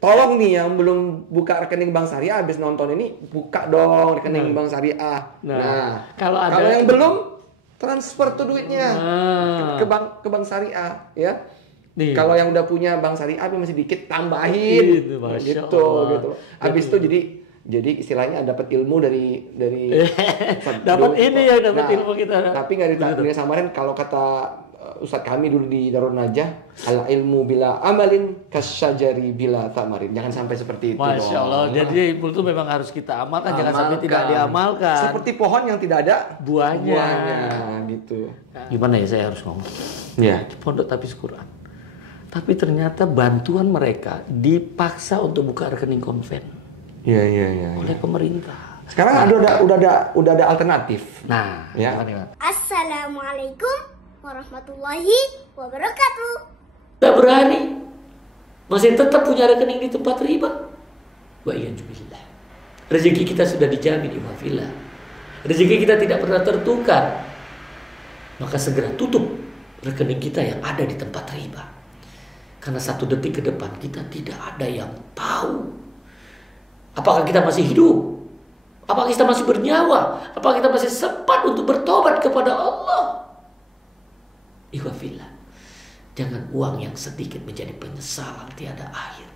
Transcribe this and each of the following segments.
tolong nih yang belum buka rekening bank syariah habis nonton ini buka dong rekening bank syariah. Nah, kalau yang belum transfer tuh duitnya ke bank syariah ya. Kalau yang udah punya bank syariah masih dikit tambahin gitu. Habis itu jadi istilahnya dapat ilmu dari dapat ini ya, dapat ilmu kita. Tapi nggak disamarin kalau kata Ustadz kami dulu di Darun Najah, al ilmu bila amalin kasyajari bila tamarin. Jangan sampai seperti itu. Masya Allah. Jadi ilmu itu memang harus kita amalkan, jangan sampai tidak diamalkan. Seperti pohon yang tidak ada buahnya gitu. Gimana ya saya harus ngomong? Ya, pondok tapis Quran. Tapi ternyata bantuan mereka dipaksa untuk buka rekening konven. Iya. Oleh pemerintah. Sekarang udah ada alternatif. Nah, ya. Assalamualaikum warahmatullahi wabarakatuh. Tidak berani, masih tetap punya rekening di tempat riba. Wa iyyazubillah. Rezeki kita sudah dijamin iwafillah. Rezeki kita tidak pernah tertukar. Maka segera tutup rekening kita yang ada di tempat riba. Karena 1 detik ke depan kita tidak ada yang tahu. Apakah kita masih hidup? Apakah kita masih bernyawa? Apakah kita masih sempat untuk bertobat kepada Allah? Ikhwafillah, jangan uang yang sedikit menjadi penyesalan tiada akhir.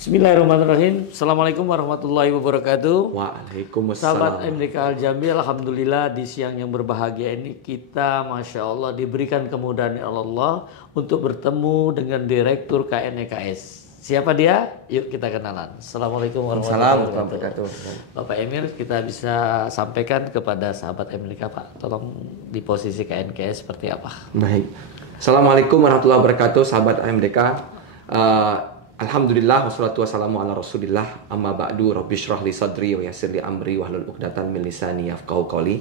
Bismillahirrahmanirrahim. Assalamualaikum warahmatullahi wabarakatuh. Waalaikumsalam. Sahabat MDK Al-Jambi, alhamdulillah di siang yang berbahagia ini kita Masya Allah diberikan kemudahan Allah untuk bertemu dengan Direktur KNEKS. Siapa dia? Yuk kita kenalan. Assalamualaikum warahmatullahi wabarakatuh. Bapak Emir, kita bisa sampaikan kepada sahabat MDK Pak, tolong di posisi KNKS seperti apa? Baik. Assalamualaikum warahmatullahi wabarakatuh, sahabat MDK. Alhamdulillah wassalatu wassalamu ala Rasulillah. Amma ba'du, rabbi shrah li sadri wa yassir li amri wahlul 'uqdatam min lisani yafqahu qawli.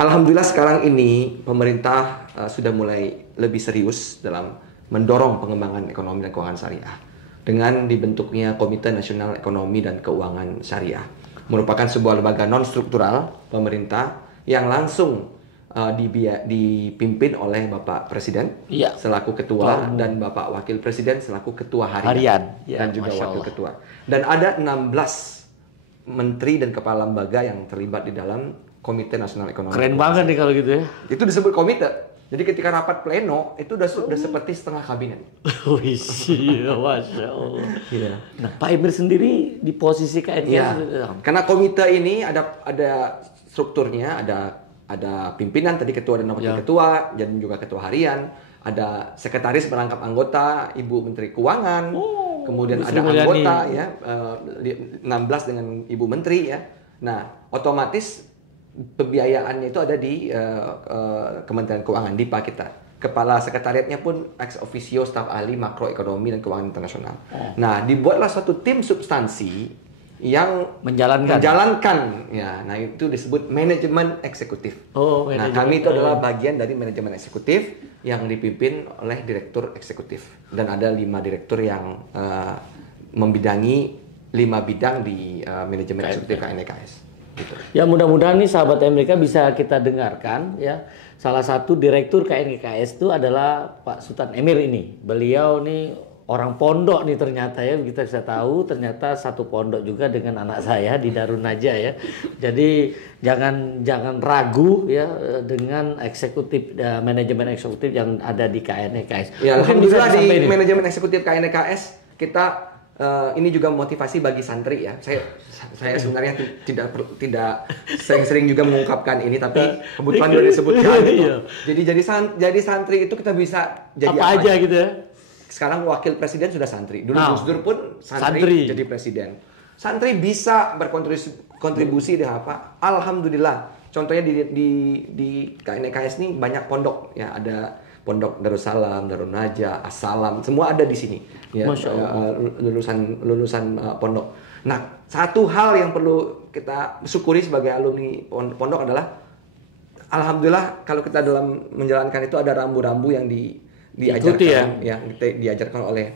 Alhamdulillah sekarang ini pemerintah sudah mulai lebih serius dalam mendorong pengembangan ekonomi dan keuangan syariah dengan dibentuknya Komite Nasional Ekonomi dan Keuangan Syariah. Merupakan sebuah lembaga non-struktural pemerintah yang langsung dipimpin oleh Bapak Presiden selaku Ketua dan Bapak Wakil Presiden selaku Ketua Harian dan juga Wakil Ketua. Dan ada 16 Menteri dan Kepala Lembaga yang terlibat di dalam Komite Nasional Ekonomi. Keren banget nih kalau gitu ya. Itu disebut komite. Jadi ketika rapat pleno itu udah seperti setengah kabinet. Wih, Masya Allah. Ya. Nah, Pak Emir sendiri di posisi KNKS. Karena komite ini ada strukturnya, ada pimpinan tadi ketua dan wakil ketua, dan juga ketua harian, ada sekretaris merangkap anggota, Ibu Menteri Keuangan, kemudian ada anggota 16 dengan Ibu Menteri ya. Nah, otomatis pembiayaannya itu ada di Kementerian Keuangan, DIPA kita. Kepala sekretariatnya pun ex officio staf ahli makroekonomi dan keuangan internasional. Nah, dibuatlah suatu tim substansi yang menjalankan ya. Nah, itu disebut manajemen eksekutif. Nah, kami itu adalah bagian dari manajemen eksekutif yang dipimpin oleh direktur eksekutif, dan ada 5 direktur yang membidangi 5 bidang di manajemen eksekutif KNEKS. Gitu. Ya mudah-mudahan nih sahabat MDK bisa kita dengarkan ya. Salah satu direktur KNKS itu adalah Pak Sultan Emir ini. Beliau nih orang pondok nih ternyata ya, kita bisa tahu ternyata satu pondok juga dengan anak saya di Darun Najah ya. Jadi jangan ragu ya dengan eksekutif manajemen eksekutif yang ada di KNKS. Ya, alhamdulillah di manajemen eksekutif KNKS kita ini juga motivasi bagi santri ya. Saya sebenarnya tidak sering-sering juga mengungkapkan ini, tapi kebetulan sudah disebutkan gitu. Jadi santri itu kita bisa jadi apa aja gitu ya. Sekarang wakil presiden sudah santri. Dulu Gus Dur pun santri jadi presiden. Santri bisa berkontribusi di apa? Alhamdulillah. Contohnya di KNKS ini banyak pondok ya, ada Pondok Darussalam, Darun Najah, As-Salam, semua ada di sini. Ya, lulusan pondok. Nah, satu hal yang perlu kita syukuri sebagai alumni pondok adalah, alhamdulillah kalau kita dalam menjalankan itu ada rambu-rambu yang diajarkan, yang diajarkan oleh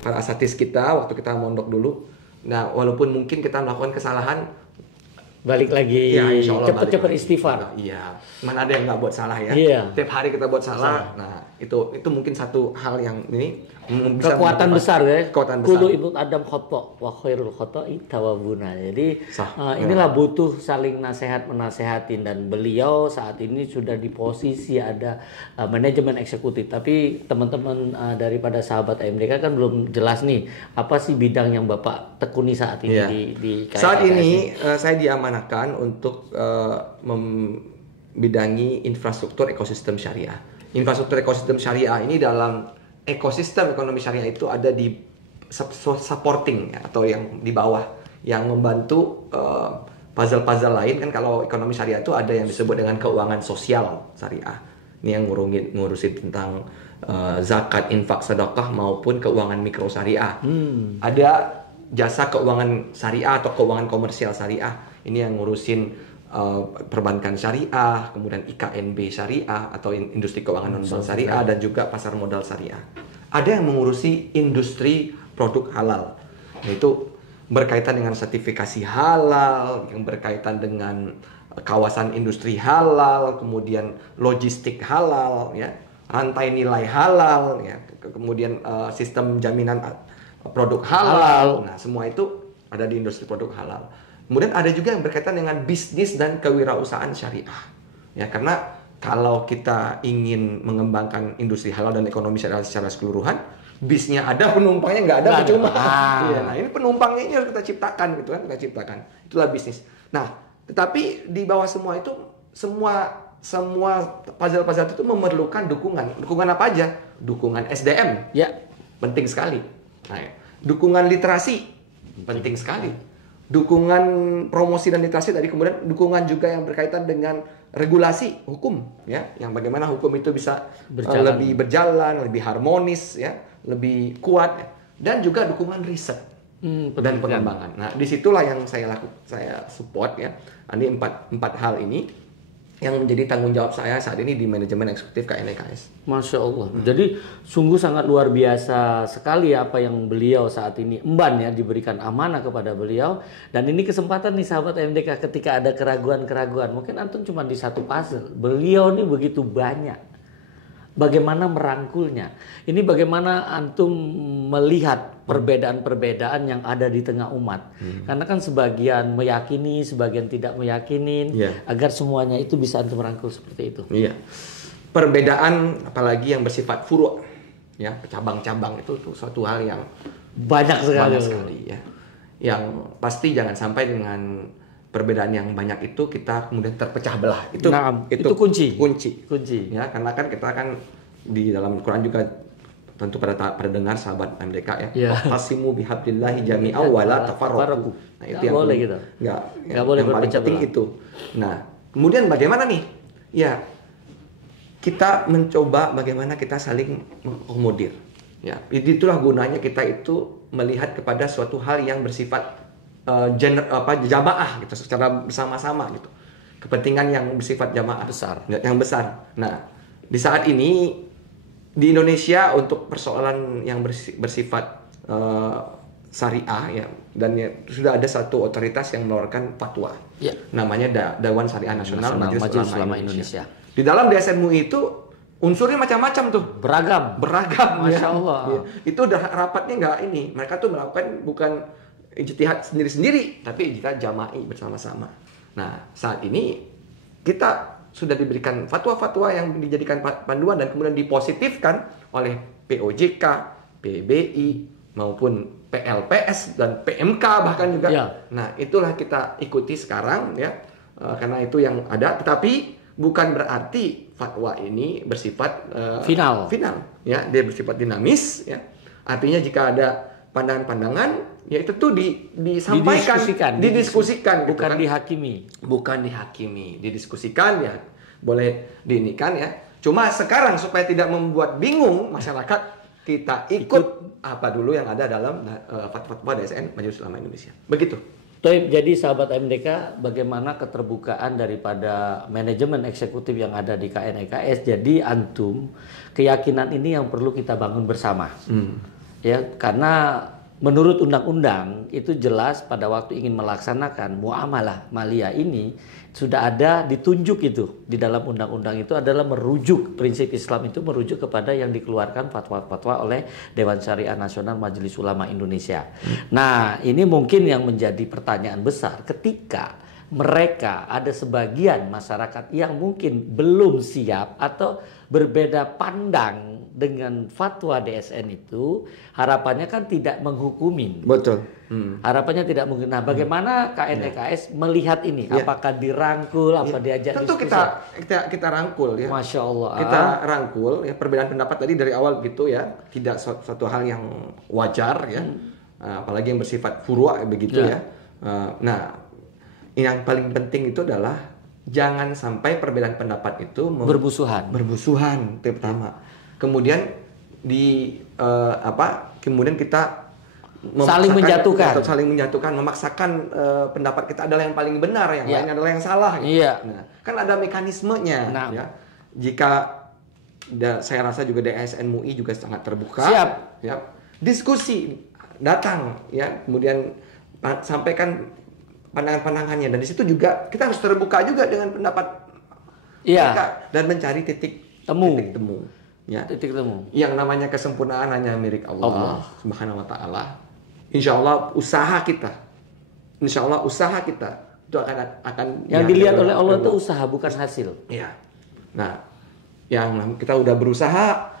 para asatidz kita waktu kita mondok dulu. Nah, walaupun mungkin kita melakukan kesalahan, Balik lagi. Ya, insya Allah Cepet-cepet balik lagi. istighfar. Iya, mana ada yang nggak buat salah ya. Iya. Tiap hari kita buat salah. Nah, itu mungkin satu hal yang ini bisa Kekuatan besar ya. Kekuatan besar. Kudu ibnu Adam khoto wa khairul khoto'i tawabuna. Jadi inilah butuh saling nasihat menasehatin, dan beliau saat ini sudah di posisi ada manajemen eksekutif. Tapi teman-teman daripada sahabat AMDK kan belum jelas nih apa sih bidang yang Bapak tekuni saat ini di KNKS. Saat ini saya diamanahkan untuk membidangi infrastruktur ekosistem syariah. Infrastruktur ekosistem syariah ini dalam ekosistem ekonomi syariah itu ada di supporting ya, atau yang di bawah yang membantu puzzle-puzzle lain kan. Kalau ekonomi syariah itu ada yang disebut dengan keuangan sosial syariah. Ini yang ngurusin tentang zakat, infak, sedekah maupun keuangan mikro syariah. Ada jasa keuangan syariah atau keuangan komersial syariah. Ini yang ngurusin perbankan syariah, kemudian IKNB syariah atau industri keuangan non-bank syariah, dan juga pasar modal syariah. Ada yang mengurusi industri produk halal, yaitu berkaitan dengan sertifikasi halal, yang berkaitan dengan kawasan industri halal, kemudian logistik halal, ya, rantai nilai halal, ya, kemudian sistem jaminan produk halal. Nah, semua itu ada di industri produk halal. Kemudian ada juga yang berkaitan dengan bisnis dan kewirausahaan syariah. Ya, karena kalau kita ingin mengembangkan industri halal dan ekonomi syariah secara keseluruhan, bisnya ada, penumpangnya nggak ada, percuma. Iya, nah ini penumpangnya ini harus kita ciptakan gitu kan, kita ciptakan. Itulah bisnis. Nah, tetapi di bawah semua itu, semua puzzle-puzzle itu memerlukan dukungan. Dukungan apa aja? Dukungan SDM. Ya, penting sekali. Nah, dukungan literasi penting sekali. Dukungan promosi dan literasi tadi, kemudian dukungan juga yang berkaitan dengan regulasi hukum, ya, yang bagaimana hukum itu bisa lebih berjalan, lebih harmonis, ya, lebih kuat, ya. Dan juga dukungan riset dan pengembangan. Nah, disitulah yang saya support, ya. Ini empat hal ini yang menjadi tanggung jawab saya saat ini di manajemen eksekutif KNKS. Masya Allah. Jadi sungguh sangat luar biasa sekali apa yang beliau saat ini emban, ya, diberikan amanah kepada beliau. Dan ini kesempatan nih sahabat MDK, ketika ada keraguan-keraguan, mungkin antum cuma di satu puzzle. Beliau ini begitu banyak. Bagaimana merangkulnya? Ini bagaimana antum melihat perbedaan-perbedaan yang ada di tengah umat? Karena kan sebagian meyakini, sebagian tidak meyakinin, agar semuanya itu bisa antum merangkul seperti itu. Iya. Perbedaan apalagi yang bersifat furu', ya, cabang-cabang itu suatu hal yang banyak sekali, ya. Yang pasti jangan sampai dengan perbedaan yang banyak itu kita kemudian terpecah belah. Itu kunci. Ya, karena kan kita kan di dalam Quran juga tentu pada dengar sahabat MDK, ya. Tasimu bihablillahi jami'an wa la tafarraqu. Nah, itu yang boleh gitu. Enggak boleh paling penting itu. Nah, kemudian bagaimana nih? Ya, kita mencoba bagaimana kita saling mengakomodir. Ya, itulah gunanya kita itu melihat kepada suatu hal yang bersifat jamaah gitu, secara bersama-sama gitu. Kepentingan yang bersifat jamaah yang besar. Nah, di saat ini di Indonesia untuk persoalan yang bersifat syariah, ya, dan ya, sudah ada satu otoritas yang mengeluarkan fatwa. Ya. Namanya Dewan Syariah Nasional Majelis Ulama Indonesia. Di dalam DSN MUI itu unsurnya macam-macam tuh. Beragam. Masya Allah. Ya. Itu udah rapatnya nggak ini. Mereka tuh melakukan bukan ijtihad sendiri-sendiri, tapi ijtihad jama'i bersama-sama. Nah, saat ini kita sudah diberikan fatwa-fatwa yang dijadikan panduan dan kemudian dipositifkan oleh POJK, PBI, maupun PLPS dan PMK bahkan juga. Ya. Nah, itulah kita ikuti sekarang, ya, karena itu yang ada. Tetapi bukan berarti fatwa ini bersifat final, ya, dia bersifat dinamis, ya. Artinya jika ada pandangan-pandangan, ya itu tuh disampaikan, didiskusikan, bukan bukan dihakimi, didiskusikan, ya, boleh diinikan, ya. Cuma sekarang supaya tidak membuat bingung masyarakat, kita ikut apa dulu yang ada dalam fatwa DSN Majelis Ulama Indonesia. Begitu. Jadi sahabat MDK, bagaimana keterbukaan daripada manajemen eksekutif yang ada di KNKS? Jadi antum, keyakinan ini yang perlu kita bangun bersama. Ya, karena menurut undang-undang itu jelas pada waktu ingin melaksanakan muamalah maliyah ini sudah ada ditunjuk itu di dalam undang-undang itu adalah merujuk prinsip Islam itu merujuk kepada yang dikeluarkan fatwa-fatwa oleh Dewan Syariah Nasional Majelis Ulama Indonesia. Nah, ini mungkin yang menjadi pertanyaan besar ketika mereka ada sebagian masyarakat yang mungkin belum siap atau berbeda pandang dengan fatwa DSN itu, harapannya kan tidak menghukumin. Betul. Harapannya tidak mungkin. Nah, bagaimana KNEKS melihat ini? Apakah dirangkul, apa diajak Tentu diskusi? kita rangkul ya. Masya Allah. Kita rangkul ya, perbedaan pendapat tadi dari awal gitu ya, tidak suatu hal yang wajar ya. Apalagi yang bersifat furu' begitu ya. Nah, yang paling penting itu adalah jangan sampai perbedaan pendapat itu bermusuhan. Itu yang pertama. Kemudian kemudian kita saling menjatuhkan, memaksakan pendapat kita adalah yang paling benar, yang lain adalah yang salah. Gitu. Iya. Nah, kan ada mekanismenya. Nah. Ya. Jika saya rasa juga DSN MUI juga sangat terbuka. Siap. Ya. Diskusi datang, ya. Kemudian sampaikan pandangan-pandangannya, dan di situ juga kita harus terbuka juga dengan pendapat mereka dan mencari titik temu. Ya. Titik temu. Yang namanya kesempurnaan hanya milik Allah Subhanahu wa taala. Insyaallah usaha kita itu akan yang dilihat oleh Allah itu usaha bukan hasil. Iya. Nah, yang kita udah berusaha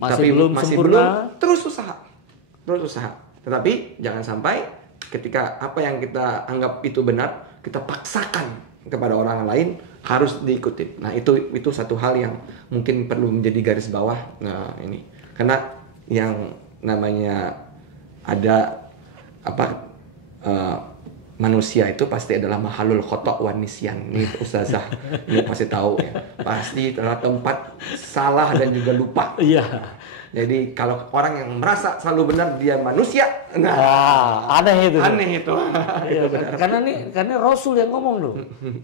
masih belum sempurna, terus usaha. Tetapi jangan sampai ketika apa yang kita anggap itu benar, kita paksakan kepada orang lain harus diikuti. Nah, itu satu hal yang mungkin perlu menjadi garis bawah. Nah, ini karena yang namanya ada manusia itu pasti adalah mahalul khata' wan nisyan. Ini ustazah ini pasti tahu ya. Pasti adalah tempat salah dan juga lupa. Iya. Jadi kalau orang yang merasa selalu benar dia manusia, aneh itu. Iya, karena Rasul yang ngomong loh.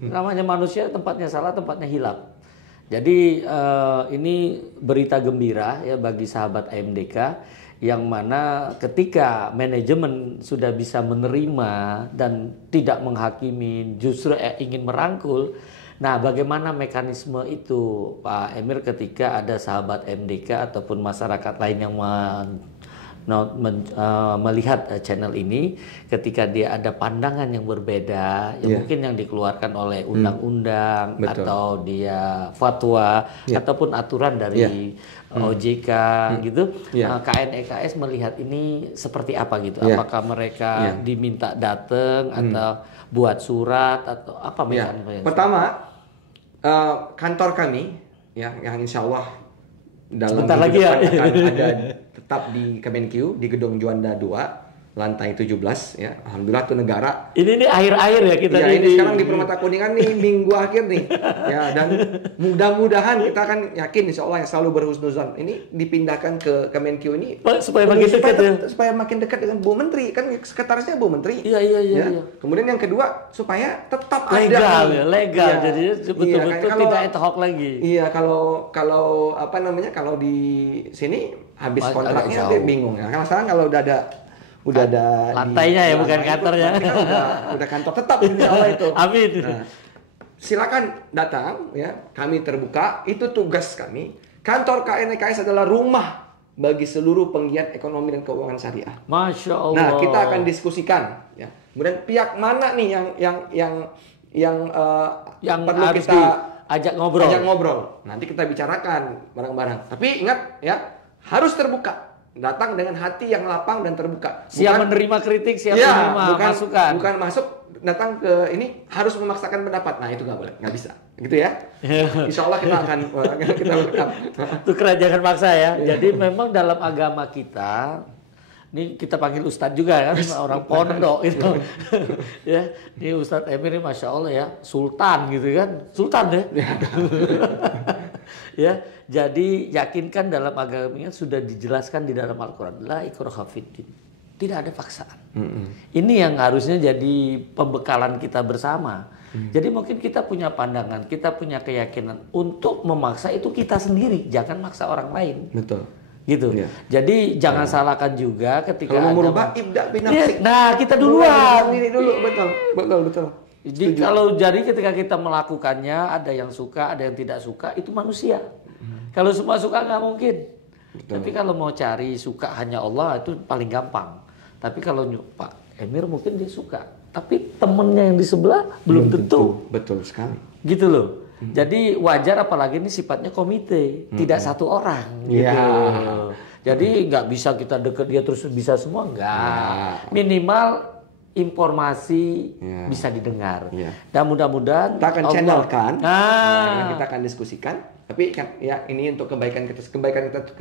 Namanya manusia tempatnya salah, tempatnya hilaf. Jadi ini berita gembira ya bagi sahabat AMDK yang mana ketika manajemen sudah bisa menerima dan tidak menghakimi, justru ingin merangkul. Nah, bagaimana mekanisme itu, Pak Emir, ketika ada sahabat MDK ataupun masyarakat lain yang melihat channel ini, ketika dia ada pandangan yang berbeda, mungkin yang dikeluarkan oleh undang-undang atau dia fatwa ataupun aturan dari OJK gitu, KNEKS melihat ini seperti apa gitu? Apakah mereka diminta datang atau buat surat atau apa mekanisme? Pertama, kantor kami yang insya Allah dalam sebentar lagi ya akan ada tetap di Kemenkyu di Gedung Juanda 2 lantai 17 ya. Alhamdulillah tuh negara. Ini akhir-akhir ya kita ini sekarang di Permata Kuningan nih minggu akhir nih. Ya, dan mudah-mudahan kita kan yakin insya Allah yang selalu berhusnuzon ini dipindahkan ke Kemenkyu ini supaya makin dekat ya. Supaya makin dekat dengan Bu Menteri, kan sekretarisnya Bu Menteri. Iya. Kemudian yang kedua supaya tetap legal ada legal. Jadi betul-betul tidak ad hoc lagi. Iya, kalau kalau di sini habis kontraknya dia bingung ya. Karena sekarang kalau udah ada lantainya bukan kantornya. Udah kantor tetap insya Allah itu. Amin. Nah, silakan datang ya. Kami terbuka, itu tugas kami. Kantor KNEKS adalah rumah bagi seluruh penggiat ekonomi dan keuangan syariah. Masya Allah. Nah, kita akan diskusikan ya. Kemudian pihak mana nih yang perlu harus kita ajak ngobrol. Nanti kita bicarakan bareng-bareng. Tapi ingat ya, harus terbuka. Datang dengan hati yang lapang dan terbuka. Siap menerima kritik, siap menerima masukan. Bukan masuk datang ke ini harus memaksakan pendapat. Nah, itu nggak boleh, nggak bisa. Gitu ya. Insya Allah kita akan Itu kerajaan maksa ya. Jadi memang dalam agama kita, ini kita panggil Ustadz juga kan, orang pondok itu. Ya, ini Ustadz Emir ini Masya Allah ya, Sultan gitu kan. Sultan ya. Ya, jadi yakinkan dalam agamanya sudah dijelaskan di dalam Al-Quran, la ikraha fiddin. Tidak ada paksaan. Ini yang harusnya jadi pembekalan kita bersama. Jadi mungkin kita punya pandangan, kita punya keyakinan untuk memaksa itu kita sendiri, jangan maksa orang lain. Betul. gitu. Iya. Jadi jangan salahkan juga ketika Kalau mau ada- merubah ibda binafsik. Nah, kita duluan. Ini dulu, betul. Jadi jadi ketika kita melakukannya, ada yang suka, ada yang tidak suka, itu manusia. Kalau semua suka nggak mungkin. Tapi kalau mau cari suka hanya Allah itu paling gampang. Tapi kalau Pak Emir mungkin dia suka, tapi temennya yang di sebelah belum tentu. Betul sekali. Gitu loh. Jadi wajar, apalagi ini sifatnya komite, tidak satu orang. Gitu. Iya. Jadi nggak bisa kita deket dia terus bisa semua, nggak. Minimal informasi bisa didengar. Iya. Dan mudah-mudahan Kita akan channelkan, Nah, kita akan diskusikan. Tapi kan ya ini untuk kebaikan kita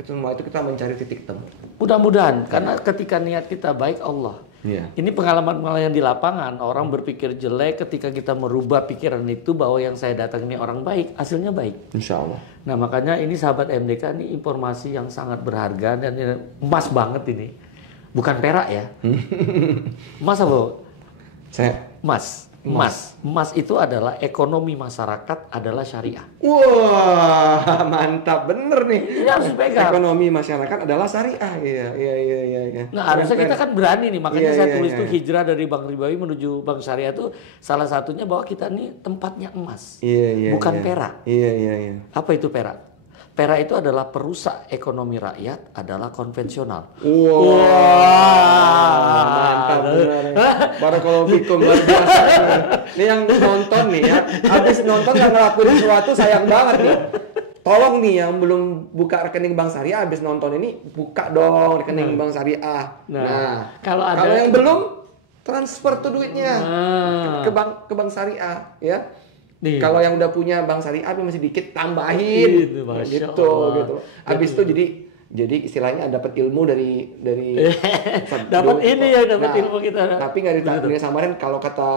semua itu kita mencari titik temu. mudah-mudahan karena ketika niat kita baik, Allah. Iya. Ini pengalaman-pengalaman di lapangan, orang berpikir jelek, ketika kita merubah pikiran itu bahwa yang saya datang ini orang baik, hasilnya baik. Insya Allah. Nah, makanya ini sahabat MDK ini informasi yang sangat berharga dan ini emas banget ini. Bukan perak ya. Emas apa? Emas itu adalah ekonomi masyarakat adalah syariah. Wah, mantap bener nih. Ini harus pegang. Ekonomi masyarakat adalah syariah. Iya. Nah, harusnya kita kan berani nih, makanya Iya, saya iya, tulis iya. tuh hijrah dari Bank Ribawi menuju Bank Syariah itu salah satunya bahwa kita ini tempatnya emas. Iya. Bukan perak. Iya. Apa itu perak? Perak itu adalah perusak ekonomi rakyat, adalah konvensional. Mantap bener. Barakallahu fikum, luar biasa. Ini yang nonton nih ya, habis nonton nggak ngelakuin sesuatu sayang banget nih. Tolong nih yang belum buka rekening Bank Syariah habis nonton ini buka dong rekening Bank Syariah. Nah, kalau kalau yang belum transfer tuh duitnya ke bank Syariah ya. Nih. Kalau yang udah punya Bank Syariah tapi masih dikit tambahin Itu, Masya gitu. Allah. Habis itu jadi istilahnya dapat ilmu dari dapat ini ya, dapat Nah, ilmu kita. Tapi nggak disamarin kalau kata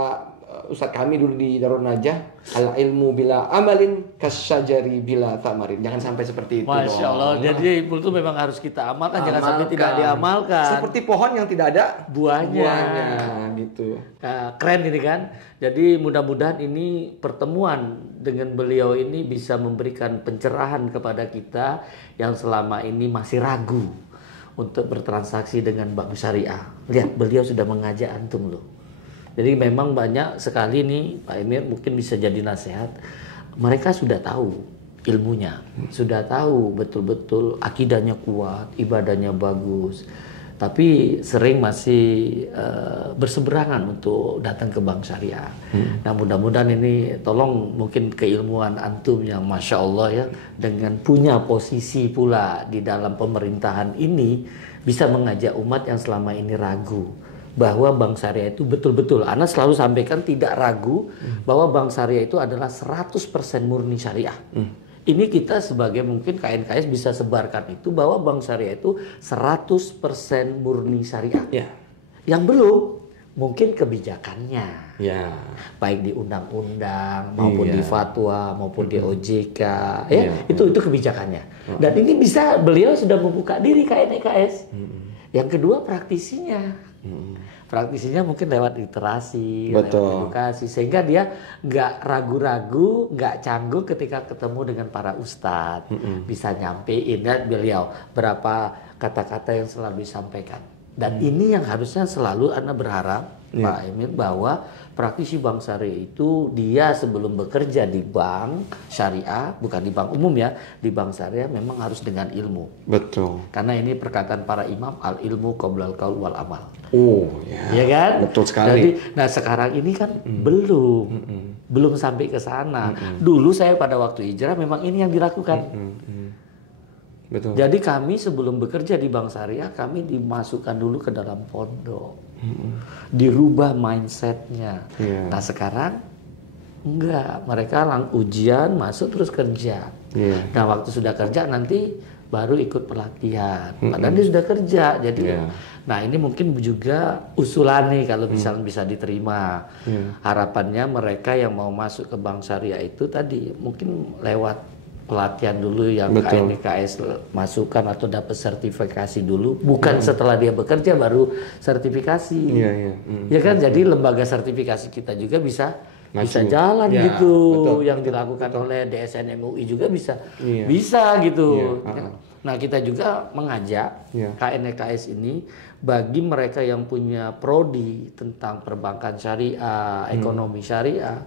Ustadz kami dulu di Darul Najah, al ilmu bila amalin kasyajari bila tamarin. Jangan sampai seperti itu. Masya Allah. Jadi ilmu itu memang harus kita amalkan, jangan sampai tidak diamalkan. Seperti pohon yang tidak ada buahnya. gitu. Nah, keren ini kan. Jadi mudah-mudahan ini pertemuan dengan beliau ini bisa memberikan pencerahan kepada kita yang selama ini masih ragu untuk bertransaksi dengan bank syariah. Lihat, beliau sudah mengajak antum loh. Jadi memang banyak sekali nih Pak Emir mungkin bisa jadi nasihat. Mereka sudah tahu ilmunya, sudah tahu betul-betul akidahnya kuat, ibadahnya bagus. Tapi sering masih berseberangan untuk datang ke bank syariah. Nah, mudah-mudahan ini tolong mungkin keilmuan antum yang Masya Allah ya, dengan punya posisi pula di dalam pemerintahan ini bisa mengajak umat yang selama ini ragu bahwa bank syariah itu betul-betul, Ana selalu sampaikan tidak ragu bahwa bank syariah itu adalah 100% murni syariah. Ini kita sebagai mungkin KNKS bisa sebarkan itu bahwa bank syariah itu 100% murni syariah. Ya. Yang belum mungkin kebijakannya. Ya. Baik di undang-undang maupun Iya. di fatwa maupun di OJK ya. Iya. Itu kebijakannya. Dan ini bisa beliau sudah membuka diri KNKS. Yang kedua praktisinya. Praktisinya mungkin lewat literasi, lewat edukasi, sehingga dia nggak ragu-ragu, nggak canggung ketika ketemu dengan para ustadz, bisa nyampein dan beliau berapa kata-kata yang selalu disampaikan. Dan ini yang harusnya selalu Anda berharap Pak Emir bahwa praktisi bank syariah itu dia sebelum bekerja di bank syariah, bukan di bank umum ya, di bank syariah memang harus dengan ilmu. Betul. Karena ini perkataan para imam, al ilmu qoblal qaul wal amal. Oh ya. Ya kan? Betul sekali. Jadi, nah sekarang ini kan belum sampai ke sana. Dulu saya pada waktu hijrah memang ini yang dilakukan. Betul. Jadi kami sebelum bekerja di bank syariah kami dimasukkan dulu ke dalam pondok, dirubah mindsetnya. Nah sekarang enggak, mereka ujian masuk terus kerja. Nah waktu sudah kerja nanti baru ikut pelatihan. Padahal dia sudah kerja, jadi nah ini mungkin juga usulan nih kalau misalnya bisa diterima. Harapannya mereka yang mau masuk ke bank syariah itu tadi mungkin lewat pelatihan dulu yang KNKS masukkan atau dapat sertifikasi dulu, bukan setelah dia bekerja baru sertifikasi. Ya kan, jadi lembaga sertifikasi kita juga bisa bisa jalan Ya, gitu. betul, Yang betul, dilakukan oleh DSN MUI juga bisa Iya. bisa gitu. Iya, Nah, kita juga mengajak Iya. KNEKS ini bagi mereka yang punya prodi tentang perbankan syariah, ekonomi syariah,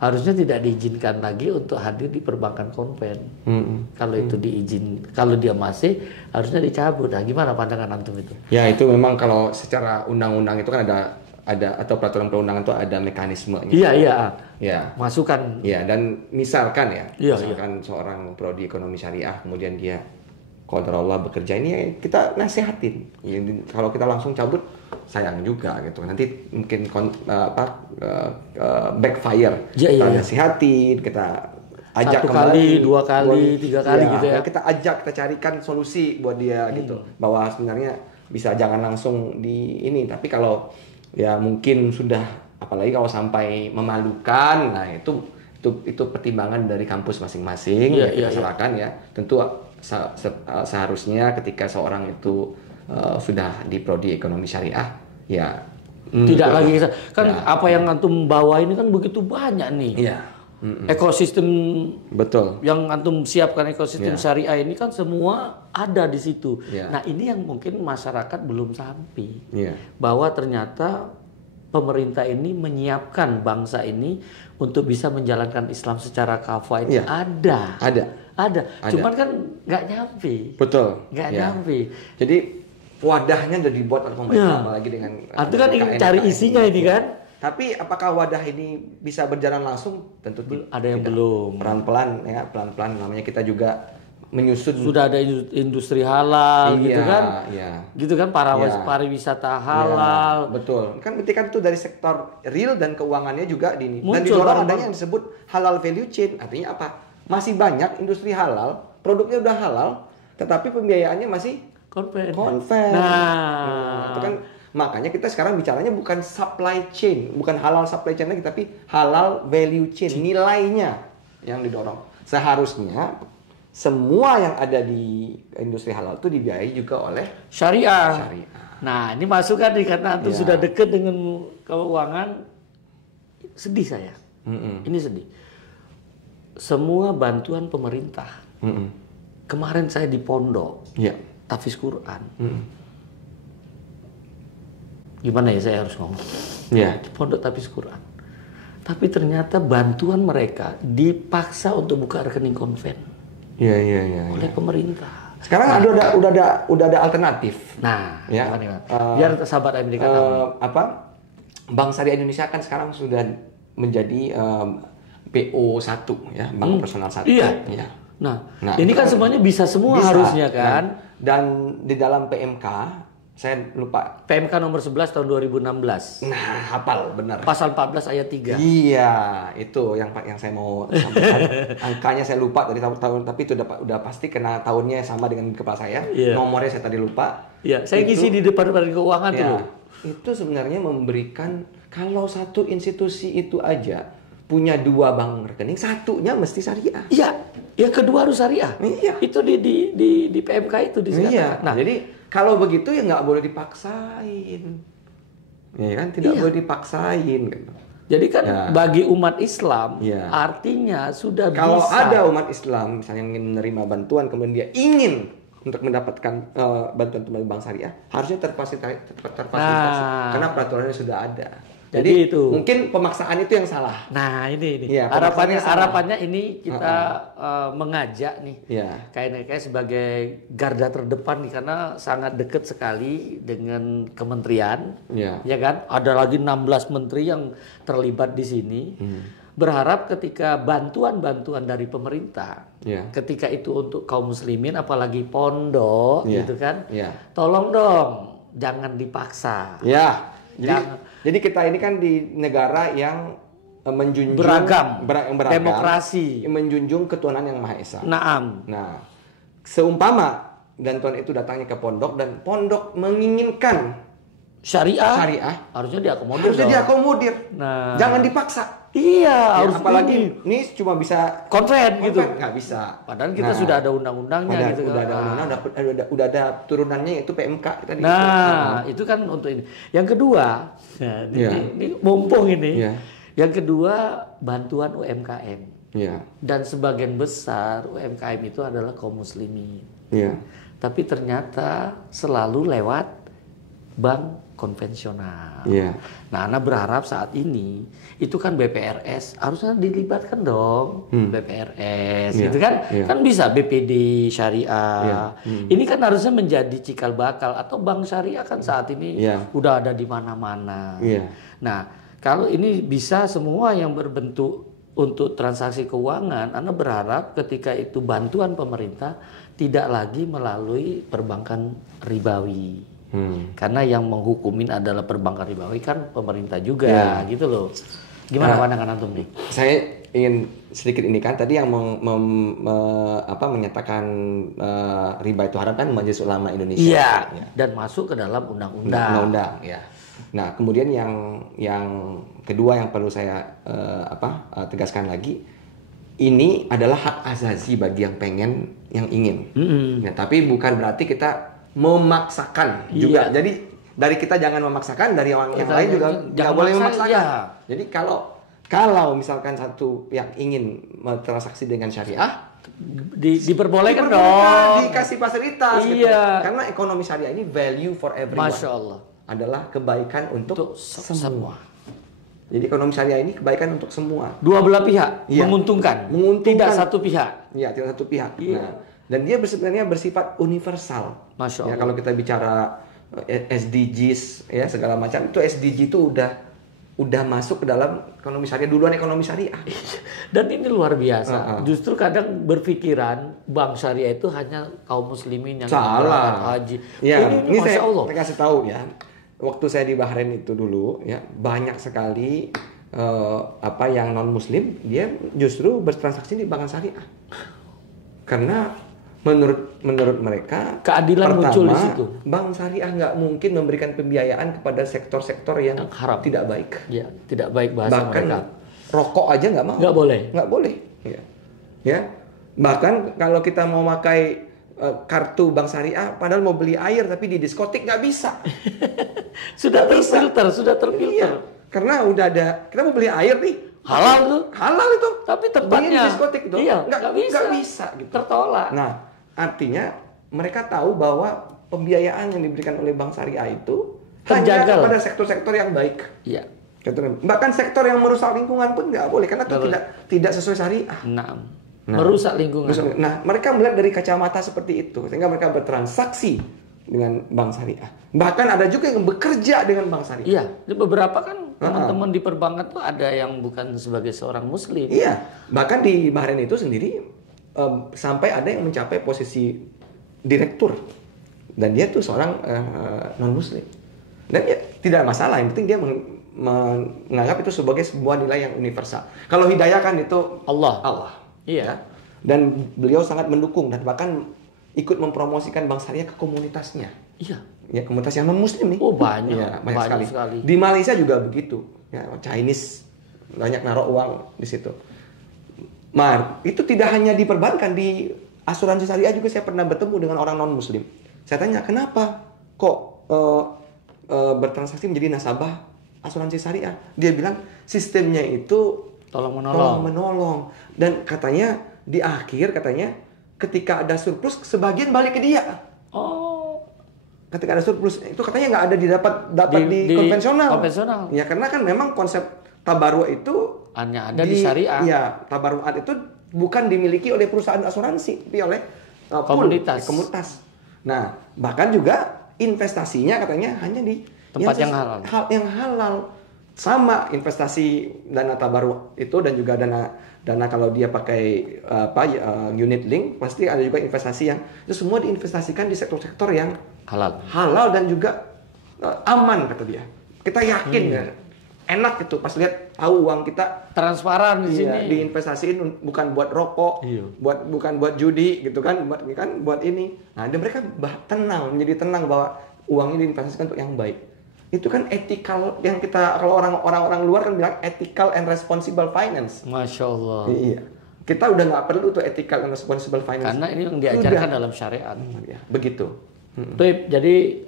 harusnya tidak diizinkan lagi untuk hadir di perbankan konven. Kalau itu kalau dia masih, harusnya dicabut. Nah, gimana pandangan antum itu? Ya, itu memang kalau secara undang-undang itu kan ada atau peraturan perundangan itu ada mekanismenya. Iya. Ya. Masukan. Ya, dan misalkan Iya, misalkan seorang prodi ekonomi syariah kemudian dia qadarullah bekerja ini, ya kita nasihatin. Ya, kalau kita langsung cabut sayang juga gitu. Nanti mungkin backfire. Iya. Kita nasihatin, kita ajak 1 kembali, kali, 2 kali, 3 kali gitu ya. Kita ajak, kita carikan solusi buat dia gitu. Bahwa sebenarnya bisa jangan langsung di ini, tapi kalau ya mungkin sudah, apalagi kalau sampai memalukan, nah itu pertimbangan dari kampus masing-masing. Kita serahkan ya. Tentu seharusnya ketika seorang itu sudah di prodi ekonomi syariah, ya tidak lagi kan apa yang antum bawa ini kan begitu banyak nih. Iya. Ekosistem Betul. yang antum siapkan, ekosistem syariah ini kan semua ada di situ. Ya. Nah, ini yang mungkin masyarakat belum sampai. Iya. Bahwa ternyata pemerintah ini menyiapkan bangsa ini untuk bisa menjalankan Islam secara kafah itu Iya. ada. Cuman kan nggak nyampe. Betul. Nggak Ya. nyampe. Jadi wadahnya udah dibuat oleh pemerintah, apalagi dengan Itu kan ingin cari isinya ini kan. Tapi apakah wadah ini bisa berjalan langsung? Tentu Ada yang tidak. belum. Pelan-pelan namanya kita juga menyusun. Sudah ada industri halal gitu kan. Iya. Gitu kan, pariwisata halal. Ya, betul. Kan berarti kan itu dari sektor real dan keuangannya juga dan Muncul didorong kan, adanya yang disebut halal value chain. Artinya apa? Masih banyak industri halal, produknya udah halal, tetapi pembiayaannya masih Konven. Nah, itu kan makanya kita sekarang bicaranya bukan supply chain, bukan halal supply chain lagi, tapi halal value chain, nilainya yang didorong. Seharusnya semua yang ada di industri halal itu dibiayai juga oleh Syariah. syariah. Nah, ini masukan nih karena antum sudah dekat dengan keuangan. Sedih saya. Ini sedih. Semua bantuan pemerintah. Kemarin saya di pondok. Tahfiz Quran. Gimana ya saya harus ngomong? Di pondok tahfiz Quran. Tapi ternyata bantuan mereka dipaksa untuk buka rekening konven. Oleh pemerintah. Sekarang udah ada alternatif. Nah, ya. Biar sahabat Amerika tahu. Bank Syariah Indonesia kan sekarang sudah menjadi BO1 ya, Bank Operasional 1. Iya. Nah, ini kan semuanya bisa harusnya kan. Dan di dalam PMK, saya lupa. PMK nomor 11 tahun 2016. Nah, hafal benar. Pasal 14 ayat 3. Iya, itu yang saya mau sampaikan. Angkanya saya lupa dari tahun, tapi itu udah pasti kena tahunnya sama dengan kepala saya. Nomornya saya tadi lupa. Iya, saya ngisi di depan keuangan tuh. Itu sebenarnya memberikan, kalau satu institusi itu aja punya 2 bank rekening, satunya mesti syariah. Iya, yang kedua harus syariah. Iya. Itu di PMK itu disebut. Iya. Nah, jadi kalau begitu ya nggak boleh dipaksain. Ya kan, tidak boleh dipaksain gitu. Jadi kan bagi umat Islam artinya sudah kalau bisa. Kalau ada umat Islam misalnya yang ingin menerima bantuan kemudian dia ingin untuk mendapatkan bantuan dari bank syariah, harusnya terfasilitasi karena peraturannya sudah ada. Jadi itu mungkin pemaksaan itu yang salah. Nah, ini. Ya, harapannya ini kita mengajak nih KNEKS sebagai garda terdepan nih, karena sangat dekat sekali dengan kementerian. Ya kan? Ada lagi 16 menteri yang terlibat di sini. Berharap ketika bantuan-bantuan dari pemerintah, ketika itu untuk kaum muslimin apalagi pondok gitu kan. Tolong dong jangan dipaksa. Jadi kita ini kan di negara yang menjunjung beragam, demokrasi, menjunjung ketuhanan yang Maha Esa. Nah, seumpama bantuan itu datangnya ke pondok dan pondok menginginkan syariah harusnya diakomodir. Nah, jangan dipaksa. Iya, harus apalagi ini cuma bisa konven gitu. Nggak bisa. Padahal kita sudah ada undang-undangnya gitu. Udah ada undang-undang, udah ada turunannya itu PMK tadi. Nah, itu kan untuk ini. Yang kedua, ini mumpung ini. Yang kedua, bantuan UMKM. Iya. Dan sebagian besar UMKM itu adalah kaum muslimin. Iya. Tapi ternyata selalu lewat bank konvensional. Iya. Nah, Ana berharap saat ini itu kan BPRS harusnya dilibatkan dong, BPRS, Iya, gitu kan? iya. Kan bisa BPD syariah. Iya. Ini kan harusnya menjadi cikal bakal atau bank syariah kan saat ini Iya. udah ada di mana-mana. Iya. Nah, kalau ini bisa semua yang berbentuk untuk transaksi keuangan, Ana berharap ketika itu bantuan pemerintah tidak lagi melalui perbankan ribawi. Karena yang menghukumin adalah perbankan ribawi kan pemerintah juga, Ya. gitu loh. Gimana pandangan antum nih? Saya ingin sedikit ini kan tadi yang menyatakan riba itu haram kan Majelis Ulama Indonesia. Iya. Ya. Dan masuk ke dalam undang-undang. Undang-undang, ya. Nah, kemudian yang kedua yang perlu saya tegaskan lagi, ini adalah hak asasi bagi yang pengen, yang ingin. Ya, tapi bukan berarti kita memaksakan juga. Iya. Jadi dari kita jangan memaksakan, dari orang yang Kita lain juga jangan nggak boleh memaksa, memaksakan. ya. Jadi kalau misalkan satu yang ingin bertransaksi dengan syariah, Diperbolehkan dong. dikasih fasilitas. Iya. Gitu. Karena ekonomi syariah ini value for everyone. Masya Allah. Adalah kebaikan untuk semua. Jadi ekonomi syariah ini kebaikan untuk semua. Dua belah pihak Iya. menguntungkan. Menguntungkan. Tidak satu pihak. Ya, tidak satu pihak. Iya. Nah, dan dia sebenarnya bersifat universal. Masya Ya, Allah. kalau kita bicara SDGs ya segala macam itu SDG itu udah masuk ke dalam ekonomi syariah, duluan ekonomi syariah. Dan ini luar biasa. Justru kadang berpikiran bank syariah itu hanya kaum muslimin yang Salah. haji. Ya, ini ini Masya saya Allah. kasih tahu ya. Waktu saya di Bahrain itu dulu ya, banyak sekali yang non muslim dia justru bertransaksi di bank syariah. Karena menurut mereka Keadilan pertama, muncul di situ. Bank syariah nggak mungkin memberikan pembiayaan kepada sektor-sektor yang haram. tidak baik. Ya, tidak baik bahasa Bahkan mereka. rokok aja nggak mau. Nggak boleh. Nggak boleh. Ya. Bahkan kalau kita mau pakai kartu bank syariah, padahal mau beli air tapi di diskotik nggak bisa. Sudah Nggak bisa. terfilter. Iya. Karena udah ada, kita mau beli air nih. Halal tuh. Halal itu. Tapi Belinya tempatnya di diskotik itu iya, nggak bisa gitu. Tertolak. Nah, artinya mereka tahu bahwa pembiayaan yang diberikan oleh bank syariah itu Terjaga hanya lah. kepada sektor-sektor yang baik. Iya. Bahkan sektor yang merusak lingkungan pun nggak boleh karena itu tidak sesuai syariah. Nah, merusak lingkungan. Nah, mereka melihat dari kacamata seperti itu sehingga mereka bertransaksi dengan bank syariah. Bahkan ada juga yang bekerja dengan bank syariah. Iya, beberapa kan teman-teman di perbankan tuh ada yang bukan sebagai seorang muslim. Iya, bahkan di Bahrain itu sendiri sampai ada yang mencapai posisi direktur dan dia tuh seorang non muslim. Dan ya tidak masalah, yang penting dia menganggap itu sebagai sebuah nilai yang universal. Kalau hidayah kan itu Allah. Iya. Ya. Dan beliau sangat mendukung dan bahkan ikut mempromosikan bank syariah ke komunitasnya. Iya. Ya, komunitas yang non muslim nih. Oh, banyak. Ya, banyak Banyak sekali. sekali. Di Malaysia juga begitu. Ya, Chinese banyak naruh uang di situ. Itu tidak hanya di perbankan, di asuransi syariah juga saya pernah bertemu dengan orang non muslim. Saya tanya, kenapa kok bertransaksi menjadi nasabah asuransi syariah? Dia bilang sistemnya itu Tolong menolong. Dan katanya di akhir ketika ada surplus sebagian balik ke dia. Oh. Ketika ada surplus itu katanya nggak ada dapat di konvensional. Ya karena kan memang konsep tabarru itu hanya ada di syariah. Ya, tabarruat itu bukan dimiliki oleh perusahaan asuransi, tapi oleh komunitas. Nah, bahkan juga investasinya katanya hanya di tempat yang halal. Yang halal. Sama investasi dana tabarru itu dan juga dana kalau dia pakai unit link pasti ada juga investasi yang itu semua diinvestasikan di sektor-sektor yang halal dan juga aman kata dia. Kita yakin ya. Enak gitu pas lihat tahu uang kita transparan di sini. Diinvestasiin bukan buat rokok, bukan buat judi gitu kan, buat ini. Nah, dan mereka menjadi tenang bahwa uang ini diinvestasikan untuk yang baik. Itu kan ethical yang kita kalau orang-orang luar kan bilang ethical and responsible finance. Masya Allah. Iya. Kita udah nggak perlu tuh ethical and responsible finance. Karena ini yang diajarkan dalam syariat. Ya, begitu. Tuh, jadi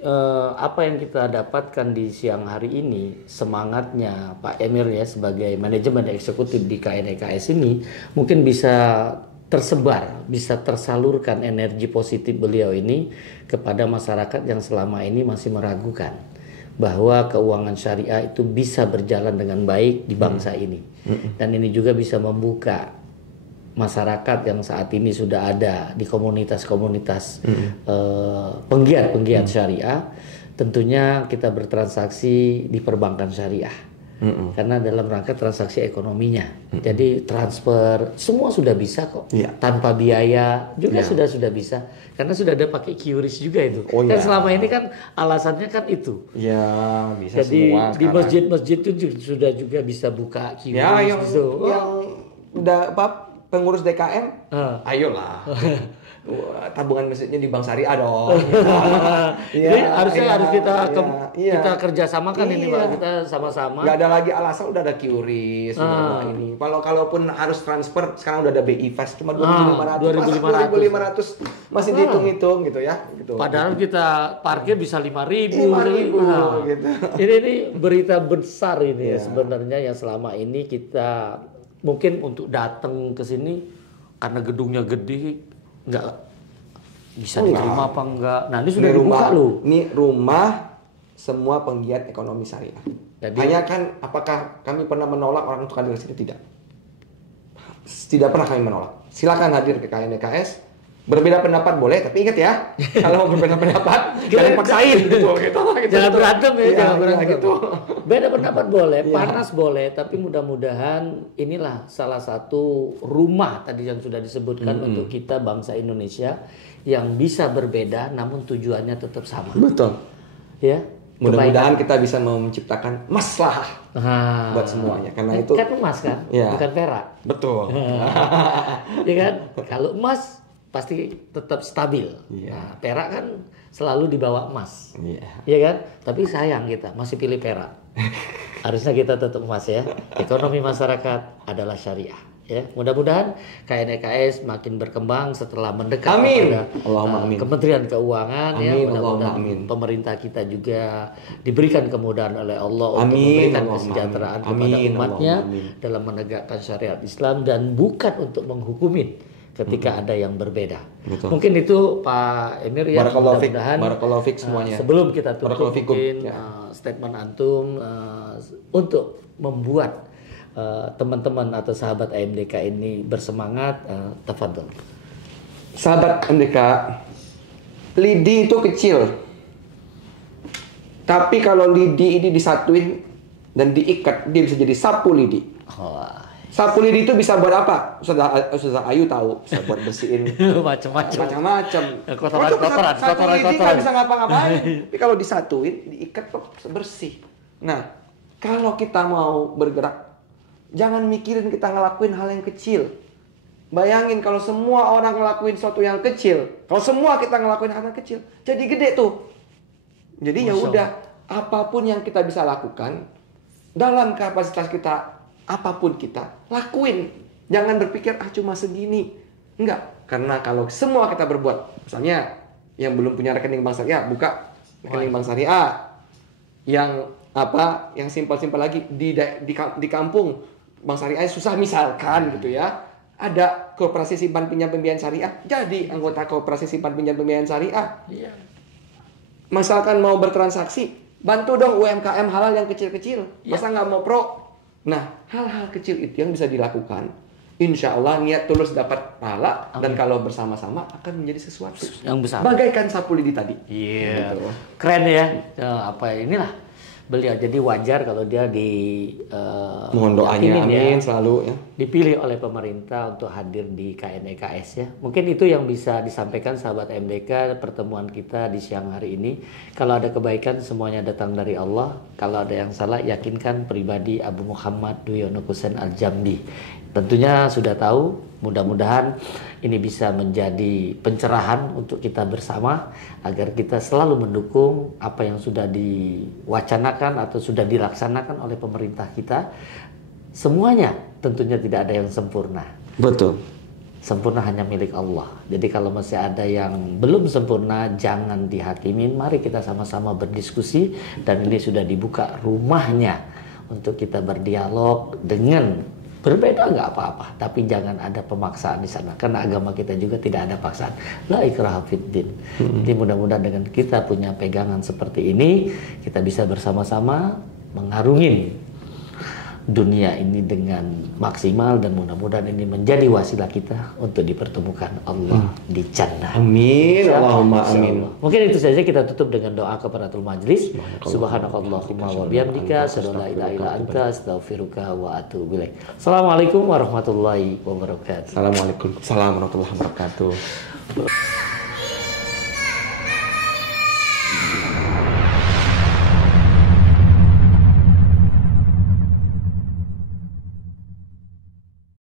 apa yang kita dapatkan di siang hari ini, semangatnya Pak Emir ya sebagai manajemen eksekutif di KNEKS ini mungkin bisa tersebar, bisa tersalurkan energi positif beliau ini kepada masyarakat yang selama ini masih meragukan bahwa keuangan syariah itu bisa berjalan dengan baik di bangsa ini. Dan ini juga bisa membuka masyarakat yang saat ini sudah ada di komunitas-komunitas penggiat syariah, tentunya kita bertransaksi di perbankan syariah. Karena dalam rangka transaksi ekonominya. Jadi transfer semua sudah bisa kok. Tanpa biaya juga sudah bisa. Karena sudah ada pakai QRIS juga itu. Kan selama ini kan alasannya kan itu. Ya, bisa jadi semua. Jadi di masjid-masjid itu sudah juga bisa buka QRIS ya, yang udah pengurus DKM, ayolah. Tabungan masjidnya di Bank Syariah dong. Jadi harus kita kerjasamakan ini Pak, kita sama-sama. Gak ada lagi alasan, udah ada QRIS, udah ini. Kalaupun harus transfer, sekarang udah ada BI Fast cuma 2.500 masih dihitung-hitung gitu ya. Gitu. Padahal kita parkir bisa 5.000 gitu. Ini berita besar ini ya sebenarnya yang selama ini kita mungkin untuk datang ke sini karena gedungnya gede nggak bisa diterima apa enggak. Nah ini sudah dibuka loh. Ini rumah semua penggiat ekonomi syariah. Jadi, hanya kan apakah kami pernah menolak orang untuk hadir ke sini? Tidak pernah kami menolak. Silakan hadir ke KNEKS. Berbeda pendapat boleh, tapi ingat ya, kalau mau berbeda pendapat jangan paksain gitu. Jangan berantem ya, jangan berantem. Gitu. Beda pendapat boleh, panas boleh, tapi mudah-mudahan inilah salah satu rumah tadi yang sudah disebutkan untuk kita bangsa Indonesia yang bisa berbeda namun tujuannya tetap sama. Betul. Ya. Mudah-mudahan kita bisa menciptakan maslahah buat semuanya, karena itu kan emas kan, bukan perak. Betul. Ya kan, kalau emas pasti tetap stabil. Nah, perak kan selalu di bawah emas. Iya kan? Tapi sayang kita masih pilih perak. Harusnya kita tetap emas ya. Ekonomi masyarakat adalah syariah. Ya, mudah-mudahan KNEKS makin berkembang setelah mendekat kepada Kementerian Keuangan. Ya, mudah-mudahan pemerintah kita juga diberikan kemudahan oleh Allah untuk memberikan kesejahteraan kepada umatnya dalam menegakkan syariat Islam dan bukan untuk menghukumin ketika ada yang berbeda. Betul. Mungkin itu Pak Emir ya, mudah-mudahan semuanya. Sebelum kita tutup mungkin statement antum untuk membuat teman-teman atau sahabat AMDK ini bersemangat, tafadhol. Sahabat AMDK, lidi itu kecil. Tapi kalau lidi ini disatuin dan diikat, dia bisa jadi sapu lidi. Sapu lidi itu bisa buat apa? Ustaz Ayu tahu, bisa buat bersihin macam-macam. Kotoran nggak bisa ngapa-ngapain. Tapi kalau disatuin, diikat kok bersih. Nah, kalau kita mau bergerak, jangan mikirin kita ngelakuin hal yang kecil. Bayangin kalau semua orang ngelakuin sesuatu yang kecil, kalau semua kita ngelakuin hal yang kecil, jadi gede tuh. Jadi ya udah, apapun yang kita bisa lakukan dalam kapasitas kita, apapun kita lakuin. Jangan berpikir cuma segini. Enggak, karena kalau semua kita berbuat, misalnya yang belum punya rekening bank syariah, buka rekening bank syariah. Yang simpel-simpel lagi di kampung bank syariah susah misalkan gitu ya. Ada koperasi simpan pinjam pembiayaan syariah, jadi anggota koperasi simpan pinjam pembiayaan syariah. Misalkan mau bertransaksi, bantu dong UMKM halal yang kecil-kecil. Masa nggak mau pro? Nah, hal-hal kecil itu yang bisa dilakukan. Insya Allah niat tulus dapat pahala. Dan kalau bersama-sama akan menjadi sesuatu yang besar. Bagaikan sapu lidi tadi. Iya. Gitu. Keren ya. Inilah beliau. Jadi wajar kalau dia mohon doanya, amin selalu ya. Dipilih oleh pemerintah untuk hadir di KNEKS ya. Mungkin itu yang bisa disampaikan sahabat MDK pertemuan kita di siang hari ini. Kalau ada kebaikan semuanya datang dari Allah. Kalau ada yang salah yakinkan pribadi Abu Muhammad Duyono Kusen Al-Jambi. Tentunya sudah tahu, mudah-mudahan ini bisa menjadi pencerahan untuk kita bersama agar kita selalu mendukung apa yang sudah diwacanakan atau sudah dilaksanakan oleh pemerintah kita. Semuanya tentunya tidak ada yang sempurna. Betul. Sempurna hanya milik Allah. Jadi kalau masih ada yang belum sempurna, jangan dihakimin. Mari kita sama-sama berdiskusi, dan ini sudah dibuka rumahnya untuk kita berdialog. Dengan berbeda nggak apa-apa, tapi jangan ada pemaksaan di sana, karena agama kita juga tidak ada paksaan. La ikraha fiddin. Jadi mudah-mudahan dengan kita punya pegangan seperti ini, kita bisa bersama-sama mengarungi dunia ini dengan maksimal, dan mudah-mudahan ini menjadi wasilah kita untuk dipertemukan Allah di jannah. Amin. Allahumma amin. Mungkin itu saja, kita tutup dengan doa kafaratul majlis. Subhanakallahumma wa bihamdika, asyhadu an la ilaha illa anta, astaghfiruka wa atubu ilaik. Assalamualaikum warahmatullahi wabarakatuh. Assalamualaikum warahmatullahi wabarakatuh.